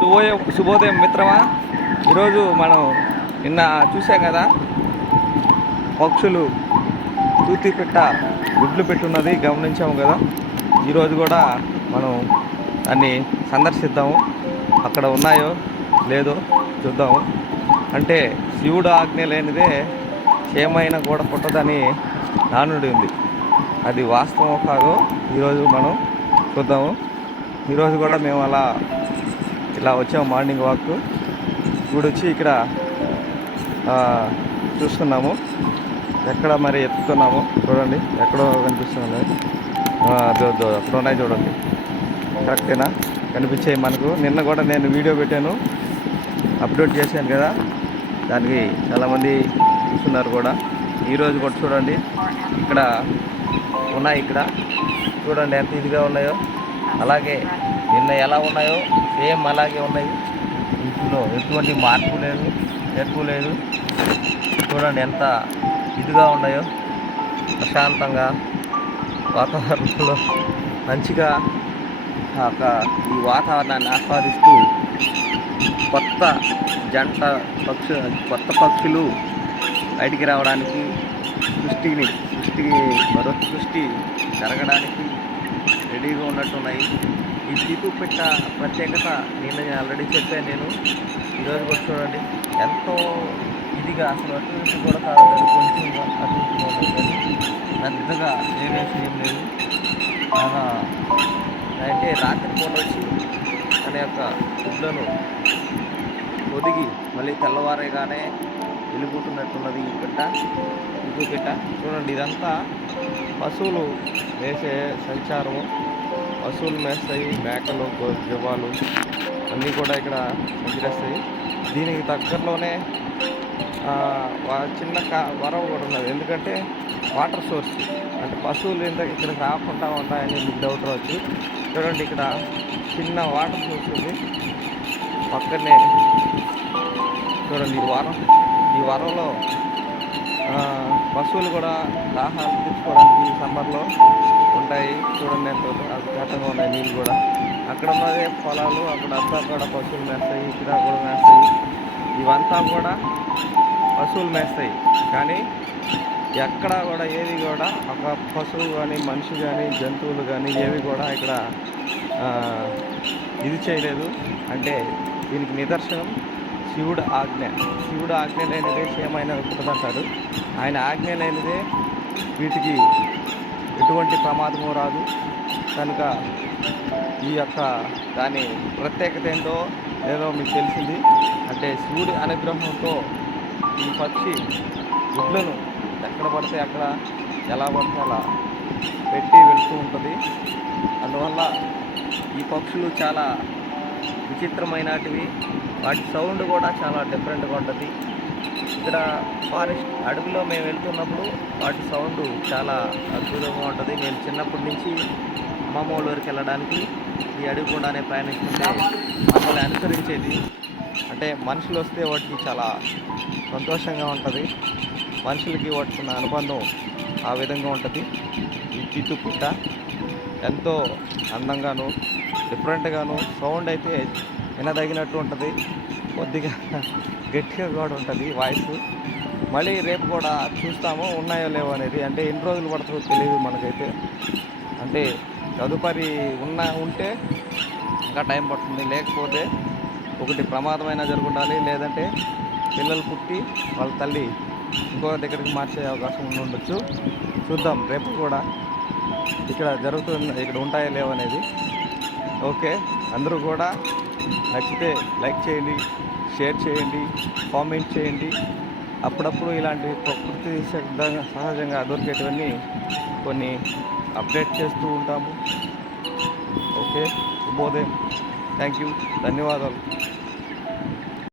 శుభోదయం మిత్రమా. ఈరోజు మనం నిన్న చూసాం కదా, పక్షులు తూతి పెట్ట గుడ్లు పెట్టున్నది గమనించాము కదా. ఈరోజు కూడా మనం దాన్ని సందర్శిద్దాము. అక్కడ ఉన్నాయో లేదో చూద్దాము. అంటే శివుడు ఆజ్ఞ లేనిదే క్షేమైన కూడా పుట్టదని నానుడి ఉంది. అది వాస్తవం కాదో ఈరోజు మనం చూద్దాము. ఈరోజు కూడా మేము ఇలా వచ్చాము మార్నింగ్ వాక్. ఇప్పుడు వచ్చి ఇక్కడ చూస్తున్నాము, ఎక్కడ మరి ఎత్తుతున్నాము చూడండి. ఎక్కడో కనిపిస్తుంది, అక్కడ ఉన్నాయి చూడండి. కరెక్టేనా? కనిపించాయి మనకు. నిన్న కూడా నేను వీడియో పెట్టాను, అప్లోడ్ చేశాను కదా, దానికి చాలామంది చూస్తున్నారు కూడా. ఈరోజు కూడా చూడండి ఇక్కడ ఉన్నాయి. ఇక్కడ చూడండి ఎంత ఇదిగా ఉన్నాయో. అలాగే నిన్న ఎలా ఉన్నాయో సేమ్ అలాగే ఉన్నాయి. ఇంట్లో ఎటువంటి మార్పు లేదు, ఎక్కువ లేదు. చూడండి ఎంత ఇదిగా ఉన్నాయో. ప్రశాంతంగా వాతావరణంలో మంచిగా ఈ వాతావరణాన్ని ఆస్వాదిస్తూ కొత్త పక్షులు బయటికి రావడానికి, మరో సృష్టి జరగడానికి రెడీగా ఉన్నట్టున్నాయి. ఈ తీపు పెట్ట ప్రత్యేకత నేను ఆల్రెడీ చెప్పాను. నేను ఈరోజు కూడా చూడండి ఎంతో ఇదిగా, అసలు అటు ఇటు కూడా కాదు, కొంచెం అటు ఇటు పెద్దగా వేరియేషన్ ఏం లేదు. అంటే రాత్రి పూట వచ్చి తన యొక్క గుడ్లను ఒదిగి మళ్ళీ తెల్లవారేగానే వెళ్ళిపోతున్నట్టున్నది ఈ పెట్ట. చూడండి ఇదంతా పశువులు వేసే సంచారము. పశువులు మేస్తాయి, మేకలు, జవాలు అన్నీ కూడా ఇక్కడ సంచరిస్తాయి. దీనికి దగ్గరలోనే చిన్న వరవ కూడా ఉన్నది. ఎందుకంటే వాటర్ సోర్స్, అంటే పశువులు ఇక్కడ రాకుండా ఉంటాయని మీకు డౌట్ రావచ్చు. చూడండి ఇక్కడ చిన్న వాటర్ సోర్స్ ఉంది పక్కనే. చూడండి ఈ వరంలో పశువులు కూడా దాహాలు తీసుకోవడానికి సమ్మర్లో ఉంటాయి. చూడండి ఎంత ఘట్టంగా ఉన్నాయి నీళ్ళు కూడా. అక్కడ ఉన్నదే పొలాలు, అంతా కూడా పశువులు మేస్తాయి. ఇక్కడ కూడా మేస్తాయి. ఇవంతా కూడా పశువులు మేస్తాయి. కానీ ఎక్కడ కూడా ఏది కూడా ఒక పశువు కానీ, మనిషి కానీ, జంతువులు కానీ ఏవి కూడా ఇక్కడ ఇది చేయలేదు. అంటే దీనికి నిదర్శనం శివుడు ఆజ్ఞ. శివుడు ఆజ్ఞ లేనిదే క్షేమైన పుట్టదంటాడు. ఆయన ఆజ్ఞ లేనిదే వీటికి ఎటువంటి ప్రమాదము రాదు. కనుక ఈ యొక్క దాని ప్రత్యేకత ఏంటో ఏదో మీకు తెలిసింది. అంటే శివుడి అనుగ్రహంతో ఈ పక్షి గుడ్లను ఎక్కడ పడితే అక్కడ, ఎలా పడితే అలా పెట్టి వెళ్తూ ఉంటుంది. అందువల్ల ఈ పక్షులు చాలా విచిత్రమైనటివి. వాటి సౌండ్ కూడా చాలా డిఫరెంట్గా ఉంటుంది. ఇక్కడ ఫారెస్ట్ అడవిలో మేము వెళ్తున్నప్పుడు వాటి సౌండ్ చాలా అద్భుతంగా ఉంటుంది. నేను చిన్నప్పటి నుంచి అమ్మమ్మ ఊరికి వెళ్ళడానికి ఈ అడవి కూడానే ప్రయాణిస్తుంటే మమ్మల్ని అనుసరించేది. అంటే మనుషులు వస్తే వాటికి చాలా సంతోషంగా ఉంటుంది. మనుషులకి వాటికున్న అనుబంధం ఆ విధంగా ఉంటుంది. ఈ చిత్తు పుట్ట ఎంతో అందంగాను, డిఫరెంట్గాను, సౌండ్ అయితే వినదగినట్టు ఉంటుంది. కొద్దిగా గట్టిగా కూడా ఉంటుంది వాయిస్. మళ్ళీ రేపు కూడా చూస్తాము ఉన్నాయో లేవో అనేది. అంటే ఎన్ని రోజులు పడుతుందో తెలియదు మనకైతే. అంటే తదుపరి ఉంటే ఇంకా టైం పడుతుంది. లేకపోతే ఒకటి ప్రమాదమైనా జరుగుండాలి, లేదంటే పిల్లలు పుట్టి వాళ్ళ తల్లి ఇంకో దగ్గరికి మార్చే అవకాశం ఉండొచ్చు. చూద్దాం రేపు కూడా ఇక్కడ ఉంటాయో లేవో అనేది. ఓకే, అందరూ కూడా నచ్చితే లైక్ చేయండి, షేర్ చేయండి, కామెంట్ చేయండి. అప్పుడప్పుడు ఇలాంటి ప్రకృతి సహజంగా దొరికేటివన్నీ కొన్ని అప్డేట్ చేస్తూ ఉంటాము. ఓకే, శుభోదయం. థ్యాంక్ యూ, ధన్యవాదాలు.